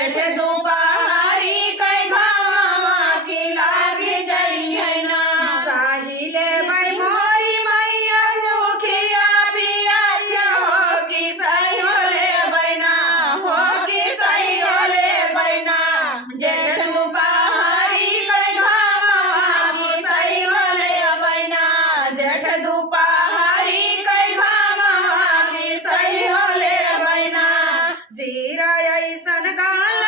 जेठ दुपहरी कई घामा की लागी जाई है ना साहिले भाई मोरी मैया दुखिया पियासी हो कि सही होले बैना हो कि सही होले बैना जेठ दुपहरी कई घामा की सही होले बैना जेठ दुपहरी कई घामा की सही होले बैना जीरा ऐसन गाना